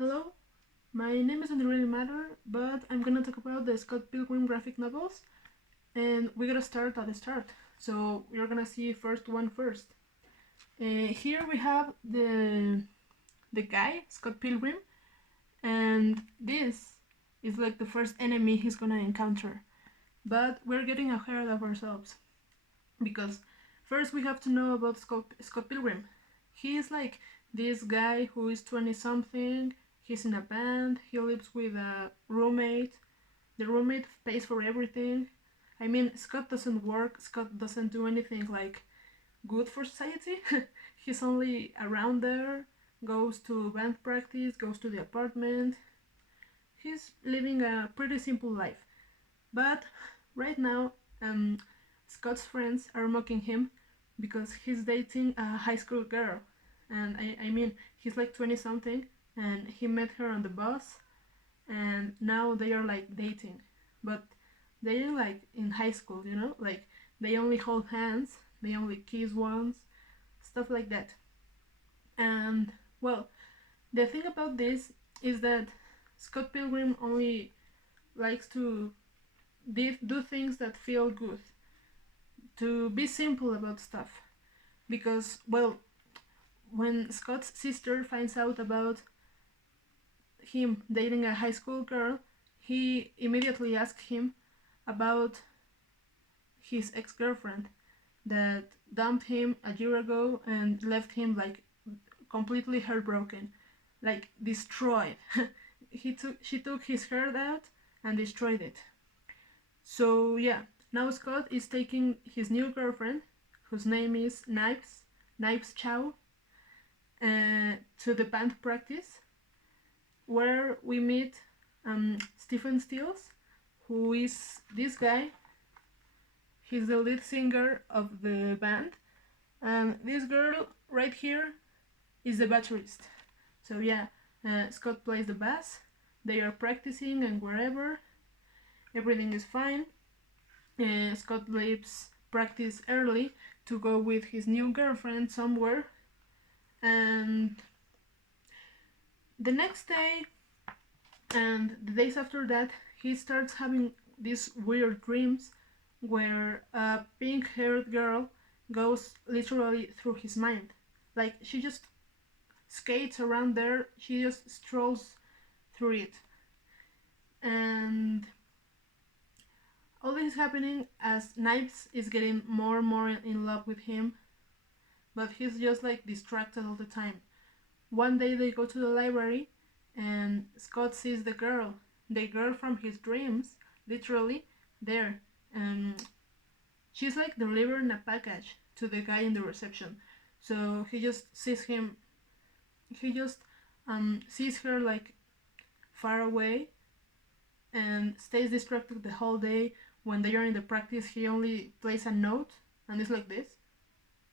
Hello, my name doesn't really matter, but I'm gonna talk about the Scott Pilgrim graphic novels, and we're gonna start at the start. So we're gonna see first one first. Here we have the guy Scott Pilgrim, and this is like the first enemy he's gonna encounter. But we're getting ahead of ourselves because first we have to know about Scott Pilgrim. He is like this guy who is 20 something. He's in a band, he lives with a roommate. The roommate pays for everything. I mean, Scott doesn't work, Scott doesn't do anything like good for society. He's only around there, goes to band practice, goes to the apartment. He's living a pretty simple life. But right now, Scott's friends are mocking him because he's dating a high school girl. And I mean, he's like 20 something, and he met her on the bus, and now they are like dating. But they're like in high school, like they only hold hands, they only kiss once, stuff like that. And well, the thing about this is that Scott Pilgrim only likes to do things that feel good, to be simple about stuff. Because, well, when Scott's sister finds out about him dating a high school girl, he immediately asks him about his ex girlfriend that dumped him a year ago and left him like completely heartbroken, like destroyed. She took his heart out and destroyed it. So yeah, now Scott is taking his new girlfriend, whose name is Knives Chow, to the band practice, where we meet Stephen Stills, who is this guy. He's the lead singer of the band, and this girl right here is the bassist. So yeah, Scott plays the bass. They are practicing and wherever, everything is fine. Scott leaves practice early to go with his new girlfriend somewhere, and the next day and the days after that, he starts having these weird dreams where a pink haired girl goes literally through his mind. Like, she just skates around there, she just strolls through it. And all this is happening as Knives is getting more and more in love with him, but he's just like distracted all the time. One day they go to the library and Scott sees the girl from his dreams, literally there. And she's like delivering a package to the guy in the reception. So he just sees her like far away and stays distracted the whole day. When they are in the practice, he only plays a note and it's like this,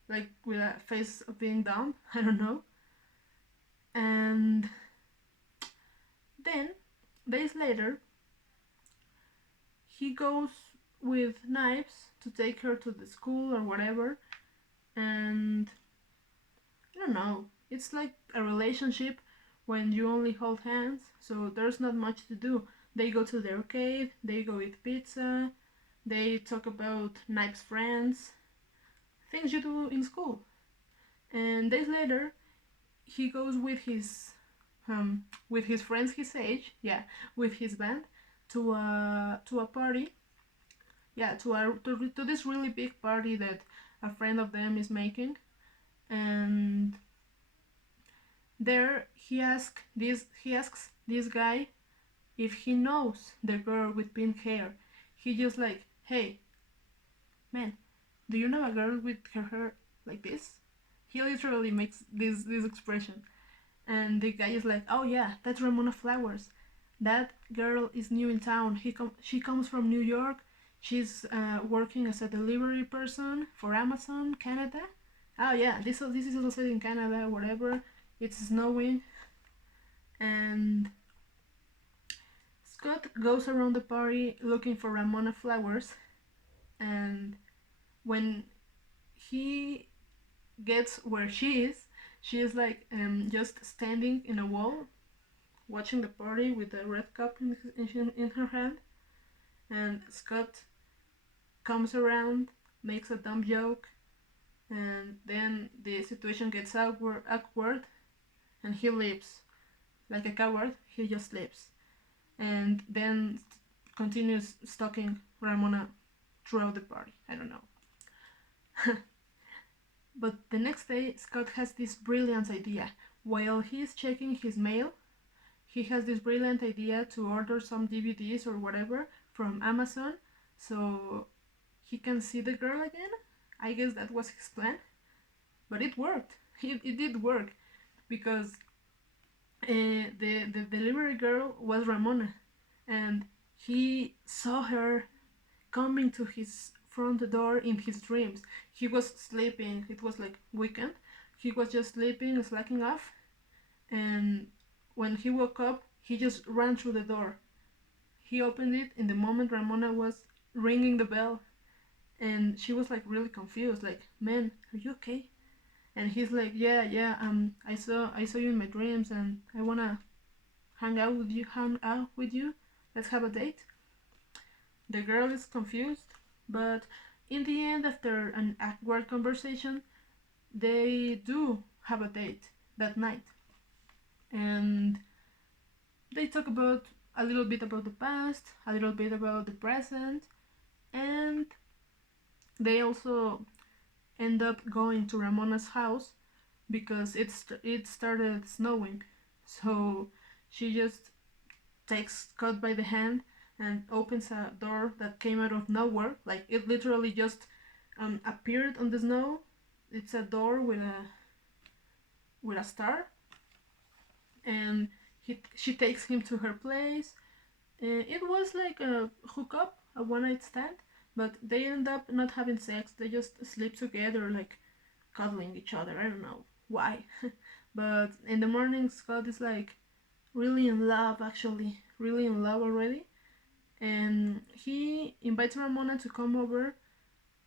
like with a face of being dumb. I don't know. And then, days later, he goes with Knives to take her to the school or whatever, and I don't know, it's like a relationship when you only hold hands, so there's not much to do. They go to the arcade, they go eat pizza, they talk about Knives' friends, things you do in school. And days later, he goes with his friends his age, yeah, with his band, to a party, yeah, to this really big party that a friend of them is making, and there he asks this guy if he knows the girl with pink hair. He just like, hey, man, do you know a girl with her hair like this? He literally makes this expression. And the guy is like, oh yeah, that's Ramona Flowers. That girl is new in town. She comes from New York. She's working as a delivery person for Amazon Canada. Oh yeah, this is also in Canada, whatever. It's snowing. And Scott goes around the party looking for Ramona Flowers. And when he gets where she is like just standing in a wall, watching the party with the red cup in her hand, and Scott comes around, makes a dumb joke, and then the situation gets awkward, and he leaves. Like a coward, he just leaves. And then continues stalking Ramona throughout the party. I don't know. But the next day, Scott has this brilliant idea. While he is checking his mail, he has this brilliant idea to order some DVDs or whatever from Amazon so he can see the girl again. I guess that was his plan. But it worked. It did work because the delivery girl was Ramona, and he saw her coming to his front door in his dreams. He was sleeping. It was like weekend. He was just sleeping, slacking off, and when he woke up, he just ran through the door. He opened it in the moment Ramona was ringing the bell, and she was like really confused, like, "Man, are you okay?" And he's like, "Yeah, I saw you in my dreams, and I wanna hang out with you. Let's have a date." The girl is confused, but in the end, after an awkward conversation, they do have a date that night, and they talk about a little bit about the past, a little bit about the present, and they also end up going to Ramona's house because it started snowing. So she just takes Scott by the hand and opens a door that came out of nowhere. Like it literally just appeared on the snow. It's a door with a star, and she takes him to her place. It was like a hookup, a one night stand, but they end up not having sex. They just sleep together, like cuddling each other. I don't know why. But in the morning, Scott is like really in love, actually, really in love already. And he invites Ramona to come over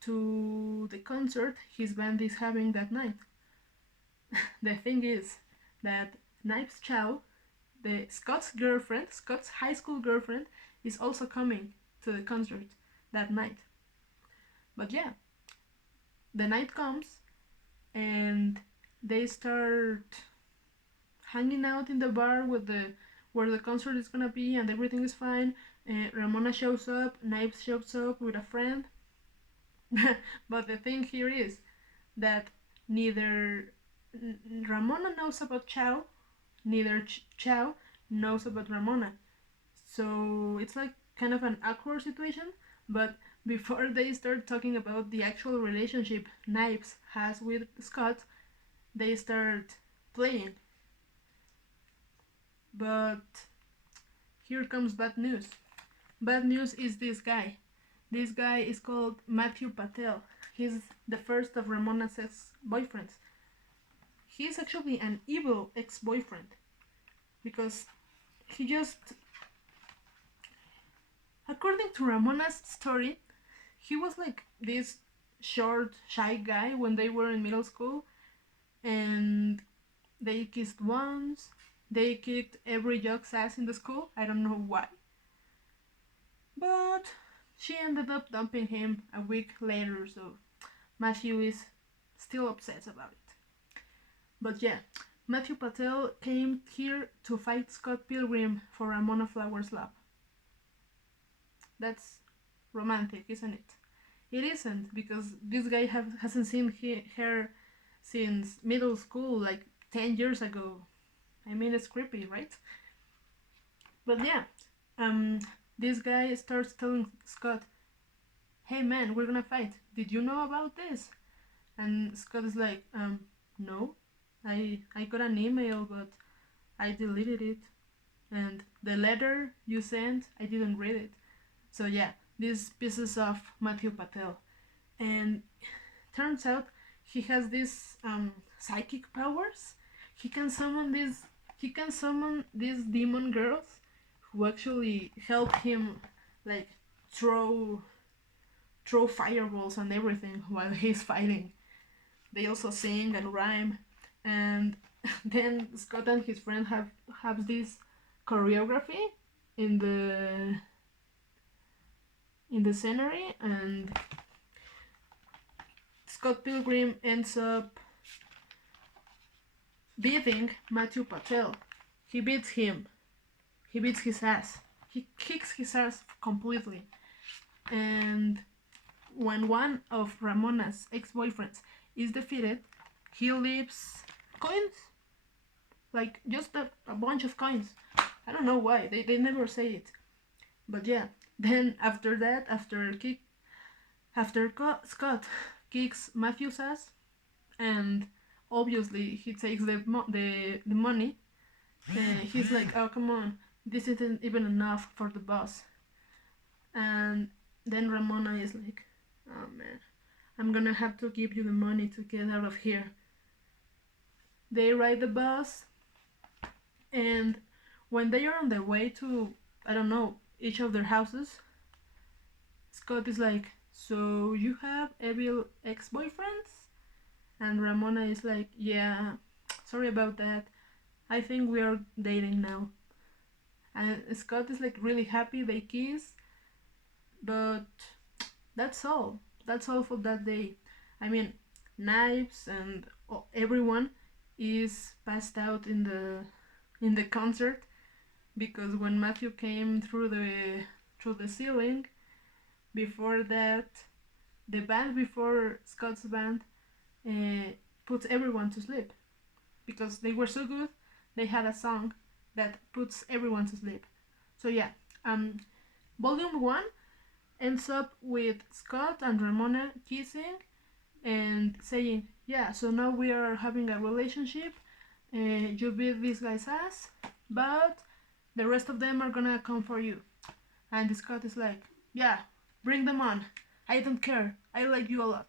to the concert his band is having that night. The thing is that Knives Chow, the Scott's high school girlfriend, is also coming to the concert that night. But yeah, the night comes and they start hanging out in the bar where the concert is gonna be, and everything is fine. Ramona shows up, Knives shows up with a friend. But the thing here is that neither Ramona knows about Chow, neither Chow knows about Ramona. So it's like kind of an awkward situation, but before they start talking about the actual relationship Knives has with Scott, they start playing. But here comes bad news. Bad news is this guy. This guy is called Matthew Patel. He's the first of Ramona's ex-boyfriends. He's actually an evil ex-boyfriend because he just, according to Ramona's story, he was like this short, shy guy when they were in middle school, and they kissed once. They kicked every jock's ass in the school. I don't know why. But she ended up dumping him a week later, so Matthew is still upset about it. But yeah, Matthew Patel came here to fight Scott Pilgrim for Ramona Flowers' love. That's romantic, isn't it? It isn't, because this guy hasn't seen her since middle school, like 10 years ago. I mean, it's creepy, right? But yeah, this guy starts telling Scott, "Hey man, we're gonna fight. Did you know about this?" And Scott is like, no. I got an email, but I deleted it. And the letter you sent, I didn't read it. So yeah, this pisses off Matthew Patel. And turns out he has these psychic powers. He can summon these demon girls who actually help him like throw fireballs and everything while he's fighting. They also sing and rhyme, and then Scott and his friend have this choreography in the scenery, and Scott Pilgrim ends up beating Matthew Patel. He beats him. He beats his ass. He kicks his ass completely. And when one of Ramona's ex-boyfriends is defeated, he leaves coins. Like, just a bunch of coins. I don't know why. They never say it. But yeah. Then after that, after Scott kicks Matthew's ass, and obviously he takes the money, he's like, oh, come on, this isn't even enough for the boss. And then Ramona is like, oh man, I'm gonna have to give you the money to get out of here. They ride the bus, and when they are on their way to, I don't know, each of their houses, Scott is like, so you have evil ex-boyfriends? And Ramona is like, yeah, sorry about that. I think we are dating now. And Scott is like really happy, they kiss, but that's all. That's all for that day. I mean, Knives and everyone is passed out in the concert, because when Matthew came through the ceiling, before that, the band before Scott's band puts everyone to sleep, because they were so good. They had a song that puts everyone to sleep. So yeah, volume 1 ends up with Scott and Ramona kissing and saying, yeah, so now we are having a relationship, you beat this guy's ass, but the rest of them are gonna come for you. And Scott is like, yeah, bring them on, I don't care, I like you a lot.